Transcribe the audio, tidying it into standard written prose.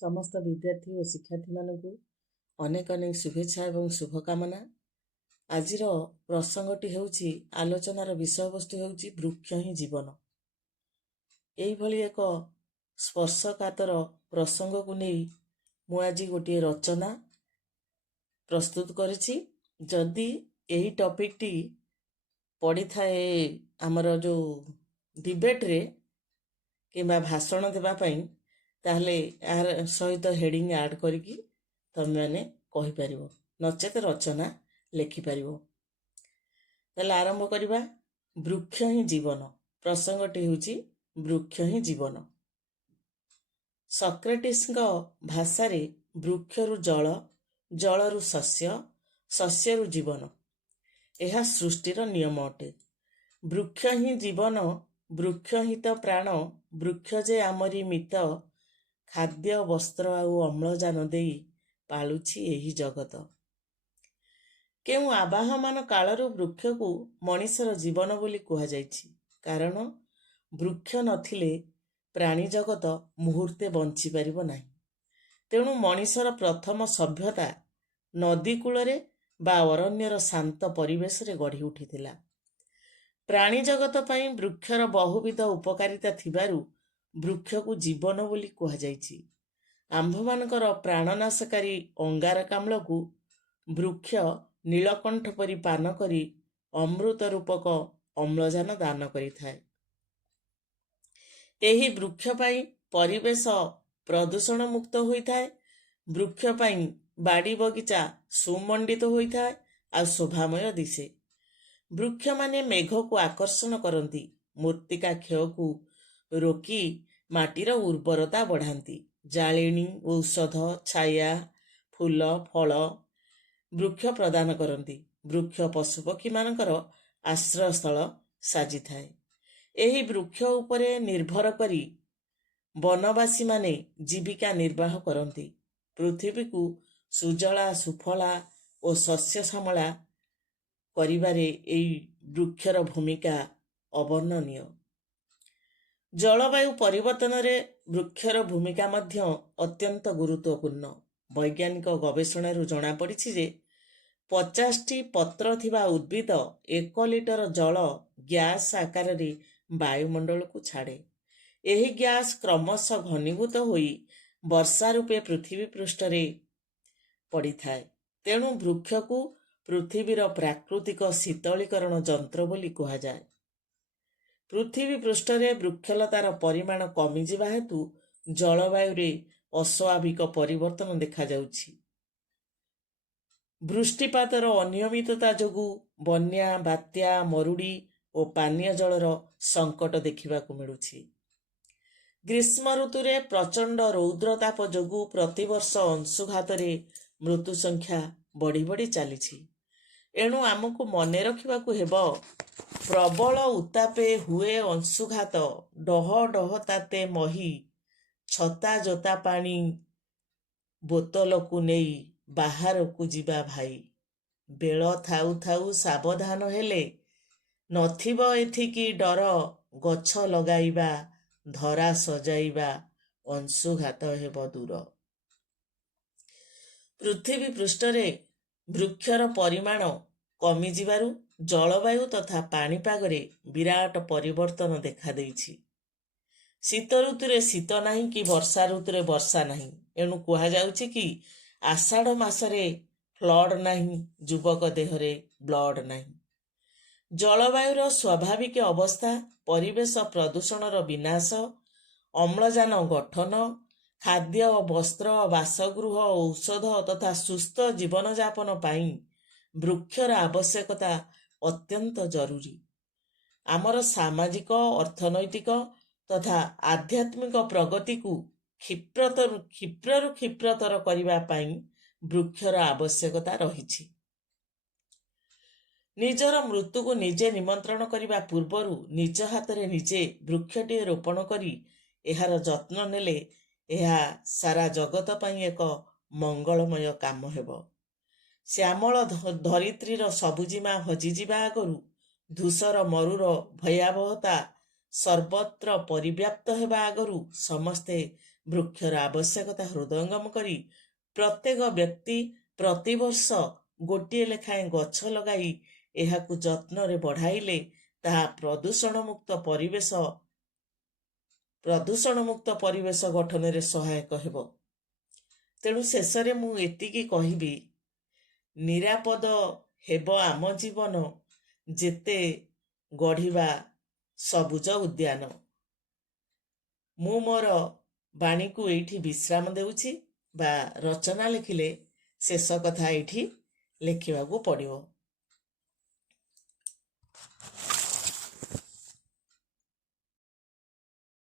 ସମସ୍ତ ବିଦ୍ୟାର୍ଥୀ ଓ ଶିକ୍ଷାର୍ଥୀମାନଙ୍କୁ ଅନେକ ଅନେକ ଶୁଭେଚ୍ଛା ଏବଂ ଶୁଭକାମନା। ଆଜିର ପ୍ରସଙ୍ଗଟି ହେଉଛି, ଆଲୋଚନାର ବିଷୟବସ୍ତୁ ହେଉଛି ବୃକ୍ଷ ହିଁ ଜୀବନ। ଏଇଭଳି ଏକ ସ୍ପର୍ଶକାତର ପ୍ରସଙ୍ଗକୁ ନେଇ ମୁଁ ଆଜି ଗୋଟିଏ ରଚନା ପ୍ରସ୍ତୁତ କରିଛି। ଯଦି ଏହି ଟପିକଟି ପଡ଼ିଥାଏ ଆମର ଯେଉଁ ଡିବେଟରେ କିମ୍ବା ଭାଷଣ ଦେବା ପାଇଁ, ତାହେଲେ ଏହାର ସହିତ ହେଡ଼ିଂ ଆଡ଼୍ କରିକି ତମେମାନେ କହିପାରିବ, ନଚେତ ରଚନା ଲେଖିପାରିବ। ତାହେଲେ ଆରମ୍ଭ କରିବା। ବୃକ୍ଷ ହିଁ ଜୀବନ। ପ୍ରସଙ୍ଗଟି ହେଉଛି ବୃକ୍ଷ ହିଁ ଜୀବନ। ସକ୍ରେଟିସ୍ଙ୍କ ଭାଷାରେ ବୃକ୍ଷରୁ ଜଳ, ଜଳରୁ ଶସ୍ୟ, ଶସ୍ୟରୁ ଜୀବନ, ଏହା ସୃଷ୍ଟିର ନିୟମ ଅଟେ। ବୃକ୍ଷ ହିଁ ଜୀବନ, ବୃକ୍ଷ ହିଁ ତ ପ୍ରାଣ, ବୃକ୍ଷ ଯେ ଆମରି ମିତ, ଖାଦ୍ୟ ବସ୍ତ୍ର ଆଉ ଅମ୍ଳଜାନ ଦେଇ ପାଳୁଛି ଏହି ଜଗତ। କେଉଁ ଆବାହମାନ କାଳରୁ ବୃକ୍ଷକୁ ମଣିଷର ଜୀବନ ବୋଲି କୁହାଯାଇଛି। କାରଣ ବୃକ୍ଷ ନଥିଲେ ପ୍ରାଣୀ ଜଗତ ମୁହୂର୍ତ୍ତେ ବଞ୍ଚିପାରିବ ନାହିଁ। ତେଣୁ ମଣିଷର ପ୍ରଥମ ସଭ୍ୟତା ନଦୀ କୂଳରେ ବା ଅରଣ୍ୟର ଶାନ୍ତ ପରିବେଶରେ ଗଢ଼ି ଉଠିଥିଲା। ପ୍ରାଣୀ ଜଗତ ପାଇଁ ବୃକ୍ଷର ବହୁବିଧ ଉପକାରିତା ଥିବାରୁ ବୃକ୍ଷକୁ ଜୀବନ ବୋଲି କୁହାଯାଇଛି। ଆମ୍ଭମାନଙ୍କର ପ୍ରାଣନାଶକାରୀ ଅଙ୍ଗାରକାମ୍ଳକୁ ବୃକ୍ଷ ନୀଳକଣ୍ଠ ପରି ପାନ କରି ଅମୃତ ରୂପକ ଅମ୍ଳଜାନ ଦାନ କରିଥାଏ। ଏହି ବୃକ୍ଷ ପାଇଁ ପରିବେଶ ପ୍ରଦୂଷଣ ମୁକ୍ତ ହୋଇଥାଏ। ବୃକ୍ଷ ପାଇଁ ବାଡ଼ି ବଗିଚା ସୁମଣ୍ଡିତ ହୋଇଥାଏ ଆଉ ଶୋଭାମୟ ଦିଶେ। ବୃକ୍ଷମାନେ ମେଘକୁ ଆକର୍ଷଣ କରନ୍ତି, ମୃତ୍ତିକା କ୍ଷୟକୁ ରୋକି ମାଟିର ଉର୍ବରତା ବଢ଼ାନ୍ତି। ଜାଳେଣୀ, ଔଷଧ, ଛାୟା, ଫୁଲ, ଫଳ ବୃକ୍ଷ ପ୍ରଦାନ କରନ୍ତି। ବୃକ୍ଷ ପଶୁପକ୍ଷୀମାନଙ୍କର ଆଶ୍ରୟସ୍ଥଳ ସାଜିଥାଏ। ଏହି ବୃକ୍ଷ ଉପରେ ନିର୍ଭର କରି ବନବାସୀମାନେ ଜୀବିକା ନିର୍ବାହ କରନ୍ତି। ପୃଥିବୀକୁ ସୁଜଳା, ସୁଫଳା ଓ ଶସ୍ୟ ଶ୍ୟାମଳା କରିବାରେ ଏହି ବୃକ୍ଷର ଭୂମିକା ଅବର୍ଣ୍ଣନୀୟ। ଜଳବାୟୁ ପରିବର୍ତ୍ତନରେ ବୃକ୍ଷର ଭୂମିକା ମଧ୍ୟ ଅତ୍ୟନ୍ତ ଗୁରୁତ୍ୱପୂର୍ଣ୍ଣ। ବୈଜ୍ଞାନିକ ଗବେଷଣାରୁ ଜଣାପଡ଼ିଛି ଯେ 50ଟି ପତ୍ର ଥିବା ଉଦ୍ଭିଦ 1 ଲିଟର ଜଳ ଗ୍ୟାସ୍ ଆକାରରେ ବାୟୁମଣ୍ଡଳକୁ ଛାଡ଼େ। ଏହି ଗ୍ୟାସ୍ କ୍ରମଶଃ ଘନୀଭୂତ ହୋଇ ବର୍ଷା ରୂପେ ପୃଥିବୀ ପୃଷ୍ଠରେ ପଡ଼ିଥାଏ। ତେଣୁ ବୃକ୍ଷକୁ ପୃଥିବୀର ପ୍ରାକୃତିକ ଶୀତଳୀକରଣ ଯନ୍ତ୍ର ବୋଲି କୁହାଯାଏ। ପୃଥିବୀ ପୃଷ୍ଠରେ ବୃକ୍ଷଲତାର ପରିମାଣ କମିଯିବା ହେତୁ ଜଳବାୟୁରେ ଅସ୍ୱାଭାବିକ ପରିବର୍ତ୍ତନ ଦେଖାଯାଉଛି। ବୃଷ୍ଟିପାତର ଅନିୟମିତତା ଯୋଗୁଁ ବନ୍ୟା, ବାତ୍ୟା, ମରୁଡ଼ି ଓ ପାନୀୟ ଜଳର ସଙ୍କଟ ଦେଖିବାକୁ ମିଳୁଛି। ଗ୍ରୀଷ୍ମ ଋତୁରେ ପ୍ରଚଣ୍ଡ ରୌଦ୍ରତାପ ଯୋଗୁଁ ପ୍ରତିବର୍ଷ ଅଂଶୁଘାତରେ ମୃତ୍ୟୁ ସଂଖ୍ୟା ବଢ଼ି ବଢ଼ି ଚାଲିଛି। ଏଣୁ ଆମକୁ ମନେ ରଖିବାକୁ ହେବ, ପ୍ରବଳ ଉତ୍ତାପେ ହୁଏ ଅଂଶୁଘାତ, ଡହ ଡହ ତାତେ ମହି, ଛତା ଜୋତା ପାଣି ବୋତଲକୁ ନେଇ ବାହାରକୁ ଯିବା ଭାଇ। ବେଳ ଥାଉ ଥାଉ ସାବଧାନ ହେଲେ, ନଥିବ ଏଥିକି ଡର, ଗଛ ଲଗାଇବା, ଧରା ସଜାଇବା, ଅଂଶୁଘାତ ହେବ ଦୂର। ପୃଥିବୀ ପୃଷ୍ଠରେ ବୃକ୍ଷର ପରିମାଣ କମିଯିବାରୁ ଜଳବାୟୁ ତଥା ପାଣିପାଗରେ ବିରାଟ ପରିବର୍ତ୍ତନ ଦେଖାଦେଇଛି। ଶୀତ ଋତୁରେ ଶୀତ ନାହିଁ କି ବର୍ଷା ଋତୁରେ ବର୍ଷା ନାହିଁ। ଏଣୁ କୁହାଯାଉଛି କି ଆଷାଢ଼ ମାସରେ ଫ୍ଲଡ୍ ନାହିଁ, ଯୁବକ ଦେହରେ ବ୍ଲଡ୍ ନାହିଁ। ଜଳବାୟୁର ସ୍ୱାଭାବିକ ଅବସ୍ଥା, ପରିବେଶ ପ୍ରଦୂଷଣର ବିନାଶ, ଅମ୍ଳଜାନ ଗଠନ, ଖାଦ୍ୟ, ବସ୍ତ୍ର, ବାସଗୃହ, ଔଷଧ ତଥା ସୁସ୍ଥ ଜୀବନଯାପନ ପାଇଁ ବୃକ୍ଷର ଆବଶ୍ୟକତା ଅତ୍ୟନ୍ତ ଜରୁରୀ। ଆମର ସାମାଜିକ, ଅର୍ଥନୈତିକ ତଥା ଆଧ୍ୟାତ୍ମିକ ପ୍ରଗତିକୁ କ୍ଷିପ୍ରରୁ କ୍ଷିପ୍ରତର କରିବା ପାଇଁ ବୃକ୍ଷର ଆବଶ୍ୟକତା ରହିଛି। ନିଜର ମୃତ୍ୟୁକୁ ନିଜେ ନିମନ୍ତ୍ରଣ କରିବା ପୂର୍ବରୁ ନିଜ ହାତରେ ନିଜେ ବୃକ୍ଷଟିଏ ରୋପଣ କରି ଏହାର ଯତ୍ନ ନେଲେ ଏହା ସାରା ଜଗତ ପାଇଁ ଏକ ମଙ୍ଗଳମୟ କାମ ହେବ। ଶ୍ୟାମଳ ଧରିତ୍ରୀର ସବୁଜିମା ହଜିଯିବା ଆଗରୁ, ଧୂସର ମରୁର ଭୟାବହତା ସର୍ବତ୍ର ପରିବ୍ୟାପ୍ତ ହେବା ଆଗରୁ ସମସ୍ତେ ବୃକ୍ଷର ଆବଶ୍ୟକତା ହୃଦୟଙ୍ଗମ କରି ପ୍ରତ୍ୟେକ ବ୍ୟକ୍ତି ପ୍ରତିବର୍ଷ ଗୋଟିଏ ଲେଖାଏଁ ଗଛ ଲଗାଇ ଏହାକୁ ଯତ୍ନରେ ବଢ଼ାଇଲେ ତାହା ପ୍ରଦୂଷଣମୁକ୍ତ ପରିବେଶ ଗଠନରେ ସହାୟକ ହେବ। ତେଣୁ ଶେଷରେ ମୁଁ ଏତିକି କହିବି, ନିରାପଦ ହେବ ଆମ ଜୀବନ ଯେତେ ଗଢ଼ିବା ସବୁଜ ଉଦ୍ୟାନ। ମୁଁ ମୋର ବାଣୀକୁ ଏଇଠି ବିଶ୍ରାମ ଦେଉଛି ବା ରଚନା ଲେଖିଲେ ଶେଷ କଥା ଏଇଠି ଲେଖିବାକୁ ପଡ଼ିବ।